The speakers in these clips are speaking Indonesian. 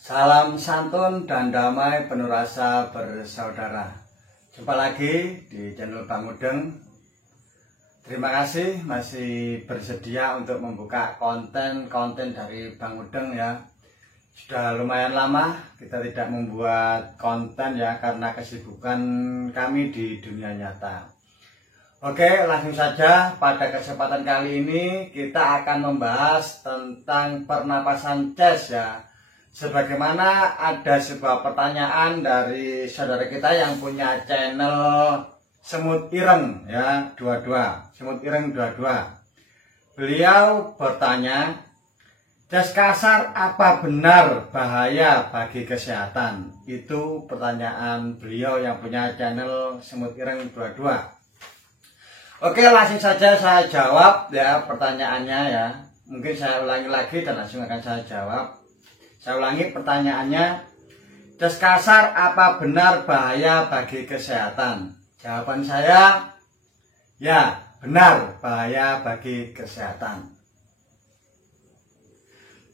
Salam santun dan damai penuh rasa bersaudara. Jumpa lagi di channel Bang Mudeng. Terima kasih masih bersedia untuk membuka konten-konten dari Bang Mudeng ya. Sudah lumayan lama kita tidak membuat konten ya karena kesibukan kami di dunia nyata. Oke, langsung saja pada kesempatan kali ini kita akan membahas tentang pernapasan chest ya. Sebagaimana ada sebuah pertanyaan dari saudara kita yang punya channel Semut Ireng ya, 22, Semut Ireng 22. Beliau bertanya, chest kasar apa benar bahaya bagi kesehatan? Itu pertanyaan beliau yang punya channel Semut Ireng 22. Oke, langsung saja saya jawab ya pertanyaannya ya. Mungkin saya ulangi lagi dan langsung akan saya jawab. Saya ulangi pertanyaannya, chest kasar apa benar bahaya bagi kesehatan? Jawaban saya, ya benar bahaya bagi kesehatan.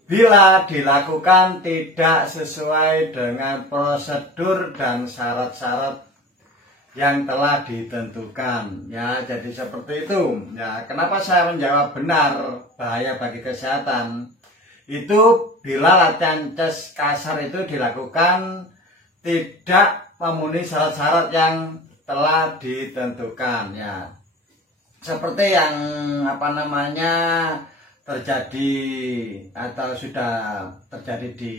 Bila dilakukan tidak sesuai dengan prosedur dan syarat-syarat yang telah ditentukan ya, jadi seperti itu ya. Kenapa saya menjawab benar bahaya bagi kesehatan? Itu bila latihan chest kasar itu dilakukan tidak memenuhi syarat-syarat yang telah ditentukan ya, seperti yang terjadi atau sudah terjadi di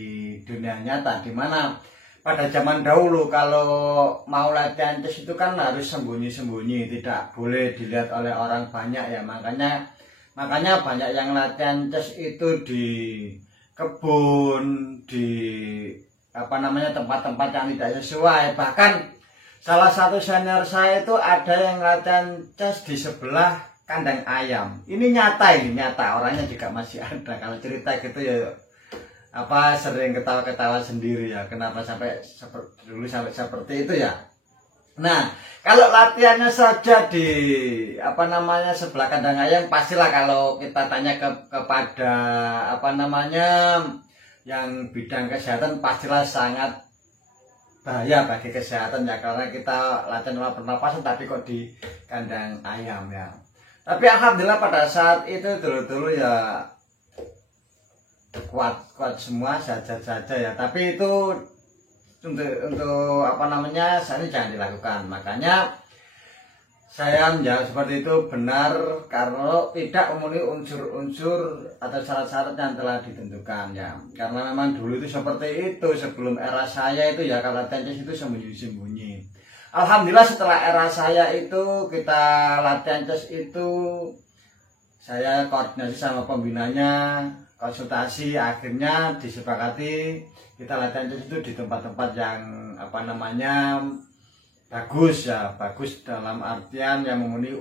dunia nyata, di mana pada zaman dahulu kalau mau latihan chest itu kan harus sembunyi-sembunyi, tidak boleh dilihat oleh orang banyak ya. Makanya banyak yang latihan chest itu di kebun, di tempat-tempat yang tidak sesuai. Bahkan salah satu senior saya itu ada yang latihan chest di sebelah kandang ayam. Ini nyata, orangnya juga masih ada. Kalau cerita gitu ya sering ketawa-ketawa sendiri ya. Kenapa sampai seperti itu ya. Nah, kalau latihannya saja di sebelah kandang ayam, pastilah kalau kita tanya kepada yang bidang kesehatan, pastilah sangat bahaya bagi kesehatan ya, karena kita latihan pernapasan tapi kok di kandang ayam ya. Tapi alhamdulillah pada saat itu dulu ya kuat semua, saja ya. Tapi itu untuk saya ini jangan dilakukan. Makanya saya menjawab seperti itu benar karena tidak memenuhi unsur-unsur atau syarat-syarat yang telah ditentukan ya. Karena memang dulu itu seperti itu, sebelum era saya itu ya, kalau latihan chest itu sembunyi-sembunyi. Alhamdulillah setelah era saya itu, kita latihan chest itu saya koordinasi sama pembinanya, konsultasi, akhirnya disepakati kita latihan chest itu di tempat-tempat yang bagus ya, bagus dalam artian yang memenuhi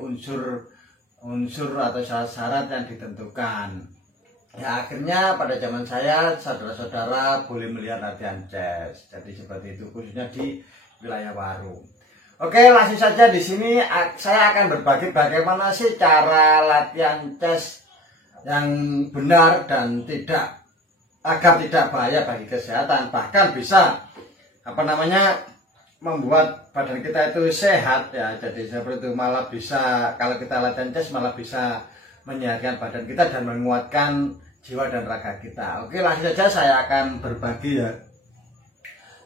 unsur atau syarat-syarat yang ditentukan ya. Akhirnya pada zaman saya saudara-saudara boleh melihat latihan chest, jadi seperti itu, khususnya di wilayah Waru. Oke, langsung saja di sini saya akan berbagi bagaimana sih cara latihan chest yang benar dan agar tidak bahaya bagi kesehatan, bahkan bisa membuat badan kita itu sehat ya. Jadi seperti itu, malah bisa, kalau kita latihan chest malah bisa menyehatkan badan kita dan menguatkan jiwa dan raga kita. Oke, langsung saja saya akan berbagi ya.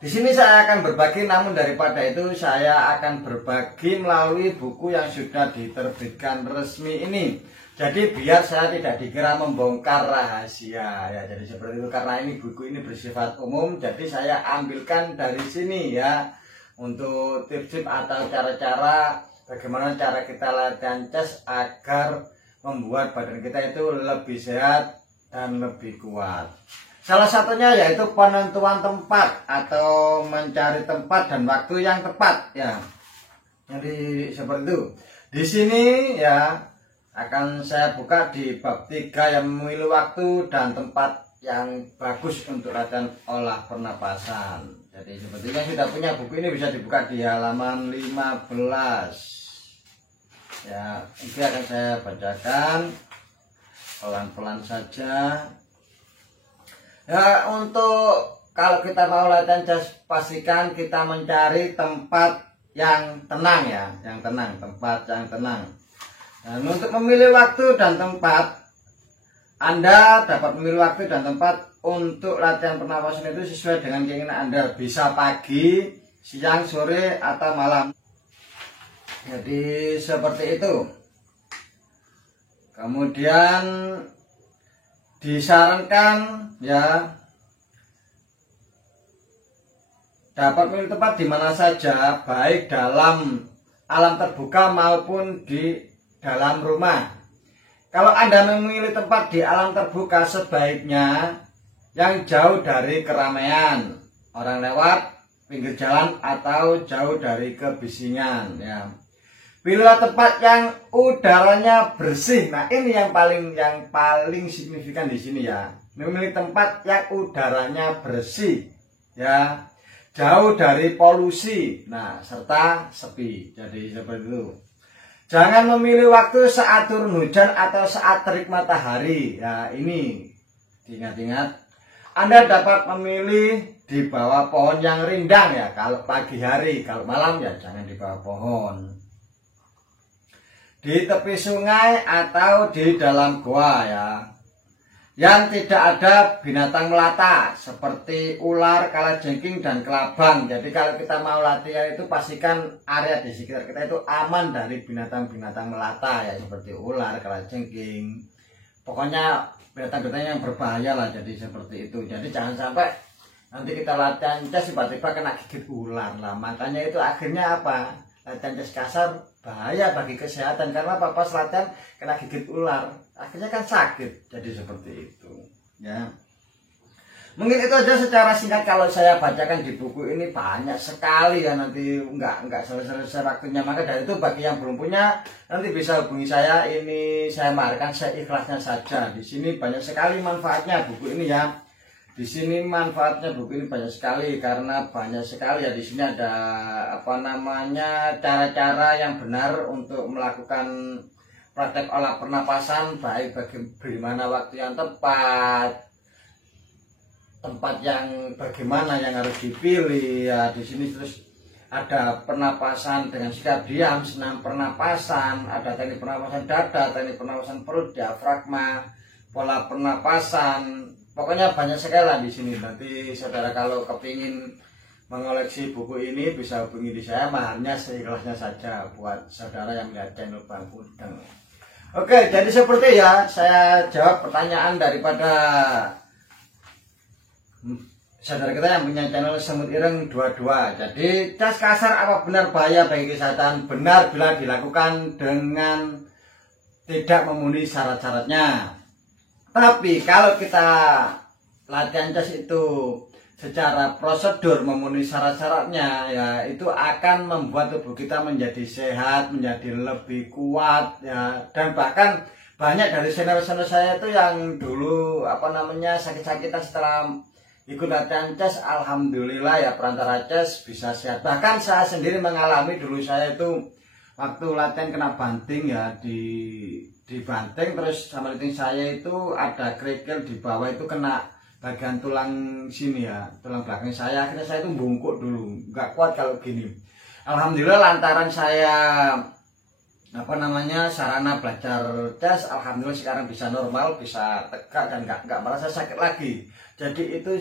Di sini saya akan berbagi, namun daripada itu saya akan berbagi melalui buku yang sudah diterbitkan resmi ini. Jadi biar saya tidak dikira membongkar rahasia ya. Jadi seperti itu, karena ini buku ini bersifat umum, jadi saya ambilkan dari sini ya, untuk tips-tips atau cara-cara bagaimana cara kita latihan chest agar membuat badan kita itu lebih sehat dan lebih kuat. Salah satunya yaitu penentuan tempat atau mencari tempat dan waktu yang tepat ya. Jadi seperti itu. Di sini ya akan saya buka di bab 3 yang memilih waktu dan tempat yang bagus untuk latihan olah pernapasan. Jadi seperti yang sudah punya buku ini bisa dibuka di halaman 15 ya. Ini akan saya bacakan pelan-pelan saja ya. Untuk kalau kita mau latihan chest, pastikan kita mencari tempat yang tenang ya, tempat yang tenang. Dan untuk memilih waktu dan tempat, Anda dapat memilih waktu dan tempat untuk latihan pernapasan itu sesuai dengan keinginan Anda. Bisa pagi, siang, sore, atau malam. Jadi seperti itu. Kemudian disarankan ya dapat memilih tempat di mana saja, baik dalam alam terbuka maupun di dalam rumah. Kalau Anda memilih tempat di alam terbuka, sebaiknya yang jauh dari keramaian, orang lewat, pinggir jalan, atau jauh dari kebisingan ya. Pilihlah tempat yang udaranya bersih. Nah, ini yang paling signifikan di sini ya. Memilih tempat yang udaranya bersih ya. Jauh dari polusi, nah serta sepi. Jadi seperti itu. Jangan memilih waktu saat turun hujan atau saat terik matahari. Ya ini diingat-ingat. Anda dapat memilih di bawah pohon yang rindang ya. Kalau pagi hari, kalau malam ya jangan di bawah pohon. Di tepi sungai atau di dalam goa ya. Yang tidak ada binatang melata seperti ular, kalajengking, dan kelabang. Jadi kalau kita mau latihan itu pastikan area di sekitar kita itu aman dari binatang-binatang melata ya, seperti ular, kalajengking. Pokoknya binatang-binatang yang berbahaya lah, jadi seperti itu. Jadi jangan sampai nanti kita latihan chest tiba-tiba kena gigit ular lah. Makanya itu akhirnya apa? Latihan chest kasar bahaya bagi kesehatan, karena pas latihan kena gigit ular akhirnya kan sakit. Jadi seperti itu ya. Mungkin itu aja secara singkat kalau saya bacakan di buku ini, banyak sekali ya, nanti enggak selesai waktunya. Maka dari itu bagi yang belum punya nanti bisa hubungi saya, ini saya marahkan saya ikhlasnya saja. Di sini banyak sekali manfaatnya buku ini ya. Di sini manfaatnya buku ini banyak sekali, karena banyak sekali ya. Di sini ada cara-cara yang benar untuk melakukan praktek olah pernapasan, baik bagaimana waktu yang tepat, tempat yang bagaimana yang harus dipilih ya. Di sini terus ada pernapasan dengan sikap diam, senam pernapasan, ada teknik pernapasan dada, teknik pernapasan perut, diafragma, pola pernapasan. Pokoknya banyak sekali lah di sini. Nanti saudara kalau kepingin mengoleksi buku ini bisa hubungi di saya, maharnya seikhlasnya saja buat saudara yang melihat channel Bang Udeng. Oke, jadi seperti ya, saya jawab pertanyaan daripada saudara kita yang punya channel Semut Ireng 22. Jadi chest kasar apa benar bahaya bagi kesehatan? Benar bila dilakukan dengan tidak memenuhi syarat-syaratnya. Tapi kalau kita latihan chest itu secara prosedur memenuhi syarat-syaratnya ya, itu akan membuat tubuh kita menjadi sehat, menjadi lebih kuat ya. Dan bahkan banyak dari senior-senior saya itu yang dulu sakit-sakitan setelah ikut latihan chest, alhamdulillah ya, perantara chest bisa sehat. Bahkan saya sendiri mengalami, dulu saya itu waktu latihan kena banting ya, di banting terus sama liting saya itu ada kerikil di bawah, itu kena bagian tulang sini ya, tulang belakang saya. Akhirnya saya itu bungkuk dulu, nggak kuat kalau gini. Alhamdulillah lantaran saya sarana belajar chest, alhamdulillah sekarang bisa normal, bisa tegak dan nggak merasa sakit lagi. Jadi itu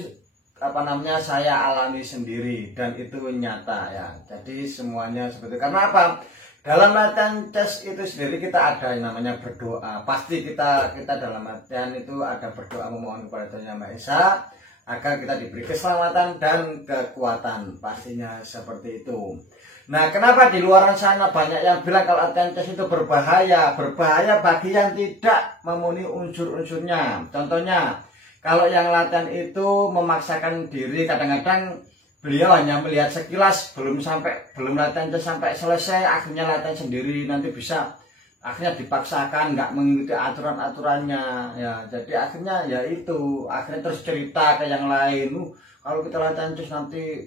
saya alami sendiri dan itu nyata ya. Jadi semuanya seperti itu. Karena apa? Dalam latihan chest itu sendiri kita ada yang namanya berdoa. Pasti kita dalam latihan itu ada berdoa, memohon kepada Tuhan Yang Maha Esa agar kita diberi keselamatan dan kekuatan. Pastinya seperti itu. Nah, kenapa di luar sana banyak yang bilang kalau latihan chest itu berbahaya? Berbahaya bagi yang tidak memenuhi unsur-unsurnya. Contohnya, kalau yang latihan itu memaksakan diri, kadang-kadang beliau hanya melihat sekilas, belum latihan sampai selesai, akhirnya latihan sendiri, nanti bisa akhirnya dipaksakan nggak mengikuti aturan-aturannya ya. Jadi akhirnya ya itu, akhirnya terus cerita ke yang lain, kalau kita latihan terus nanti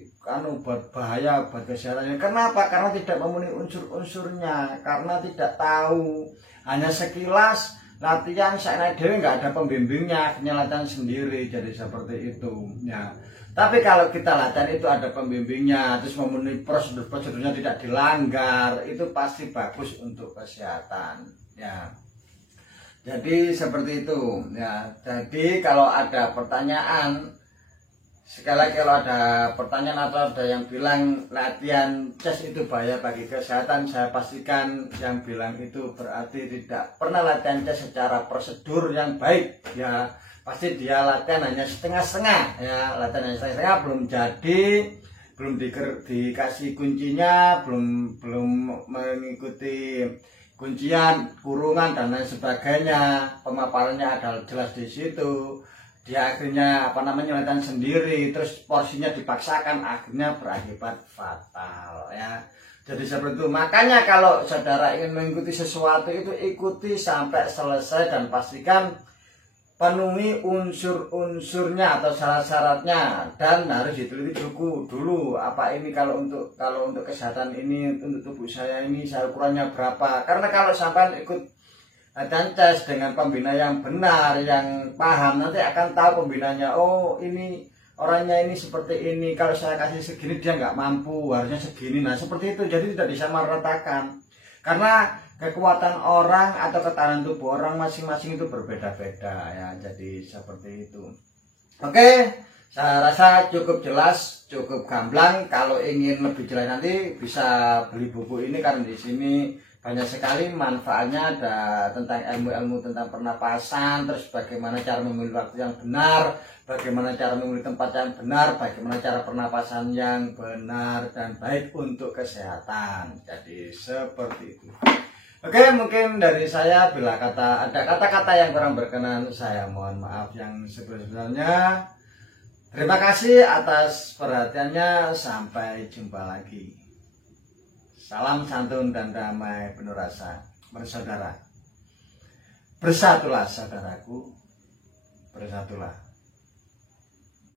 bahaya buat kesehatan. Kenapa? Karena tidak memenuhi unsur-unsurnya, karena tidak tahu, hanya sekilas latihan saya dewe, nggak ada pembimbingnya, akhirnya latihan sendiri. Jadi seperti itu ya. Tapi kalau kita latihan itu ada pembimbingnya, terus memenuhi prosedurnya tidak dilanggar, itu pasti bagus untuk kesehatan. Ya. Jadi seperti itu. Ya. Jadi kalau ada pertanyaan, sekali lagi kalau ada pertanyaan atau ada yang bilang latihan chest itu bahaya bagi kesehatan, saya pastikan yang bilang itu berarti tidak pernah latihan chest secara prosedur yang baik. Ya. Pasti dia latihan hanya setengah-setengah, ya latihan hanya setengah-setengah, belum dikasih kuncinya, belum mengikuti kuncian, kurungan dan lain sebagainya, pemaparannya ada jelas di situ. Dia akhirnya latihan sendiri, terus porsinya dipaksakan, akhirnya berakibat fatal, ya. Jadi seperti itu. Makanya kalau saudara ingin mengikuti sesuatu itu ikuti sampai selesai dan pastikan penuhi unsur-unsurnya atau syarat-syaratnya, dan harus diteliti dulu apa ini kalau untuk kesehatan ini, untuk tubuh saya ini saya ukurannya berapa. Karena kalau sampai ikut latihan chest dengan pembina yang benar, yang paham, nanti akan tahu pembinanya, oh ini orangnya ini seperti ini, kalau saya kasih segini dia nggak mampu, harusnya segini. Nah seperti itu, jadi tidak disamaratakan. Karena kekuatan orang atau ketahanan tubuh orang masing-masing itu berbeda-beda, ya. Jadi seperti itu. Oke, saya rasa cukup jelas, cukup gamblang. Kalau ingin lebih jelas nanti bisa beli buku ini, karena di sini banyak sekali manfaatnya, ada tentang ilmu-ilmu tentang pernapasan, terus bagaimana cara memilih waktu yang benar, bagaimana cara memilih tempat yang benar, bagaimana cara pernapasan yang benar dan baik untuk kesehatan. Jadi seperti itu. Oke, mungkin dari saya bila ada kata-kata yang kurang berkenan, saya mohon maaf yang sebesar-besarnya. Terima kasih atas perhatiannya, sampai jumpa lagi. Salam santun dan damai penuh rasa bersaudara. Bersatulah saudaraku, bersatulah.